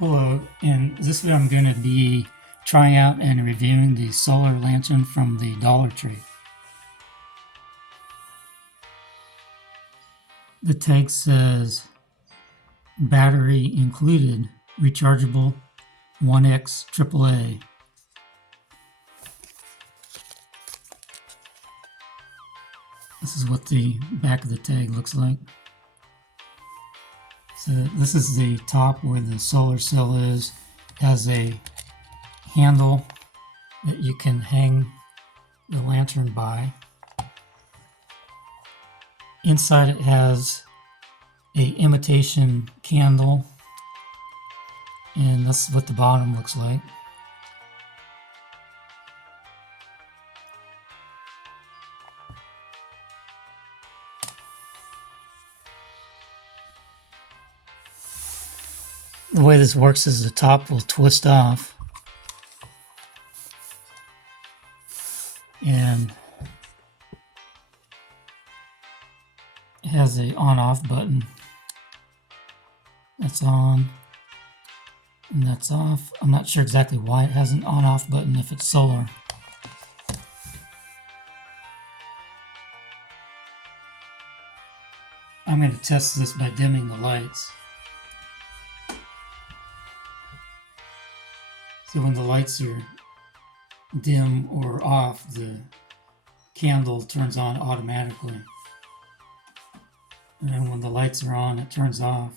Hello, in this video I'm going to be trying out and reviewing the solar lantern from the Dollar Tree. The tag says battery included, rechargeable 1X AAA. This is what the back of the tag looks like. So this is the top where the solar cell is. It has a handle that you can hang the lantern by. Inside it has a imitation candle, and that's what the bottom looks like. The way this works is the top will twist off, and it has a on-off button. That's on, and that's off. I'm not sure exactly why it has an on-off button if it's solar. I'm going to test this by dimming the lights. So when the lights are dim or off, the candle turns on automatically. And then when the lights are on, it turns off.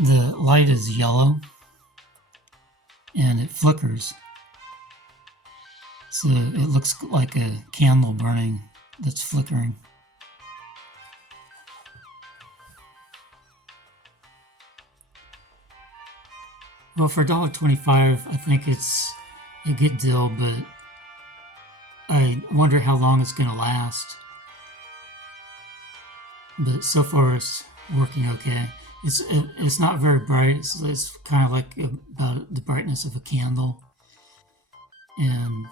The light is yellow and it flickers. So it looks like a candle burning that's flickering. Well, for $1.25, I think it's a good deal, but I wonder how long it's going to last. But so far, it's working okay. It's not very bright. It's kind of like about the brightness of a candle, and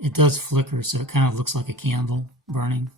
it does flicker, so it kind of looks like a candle burning.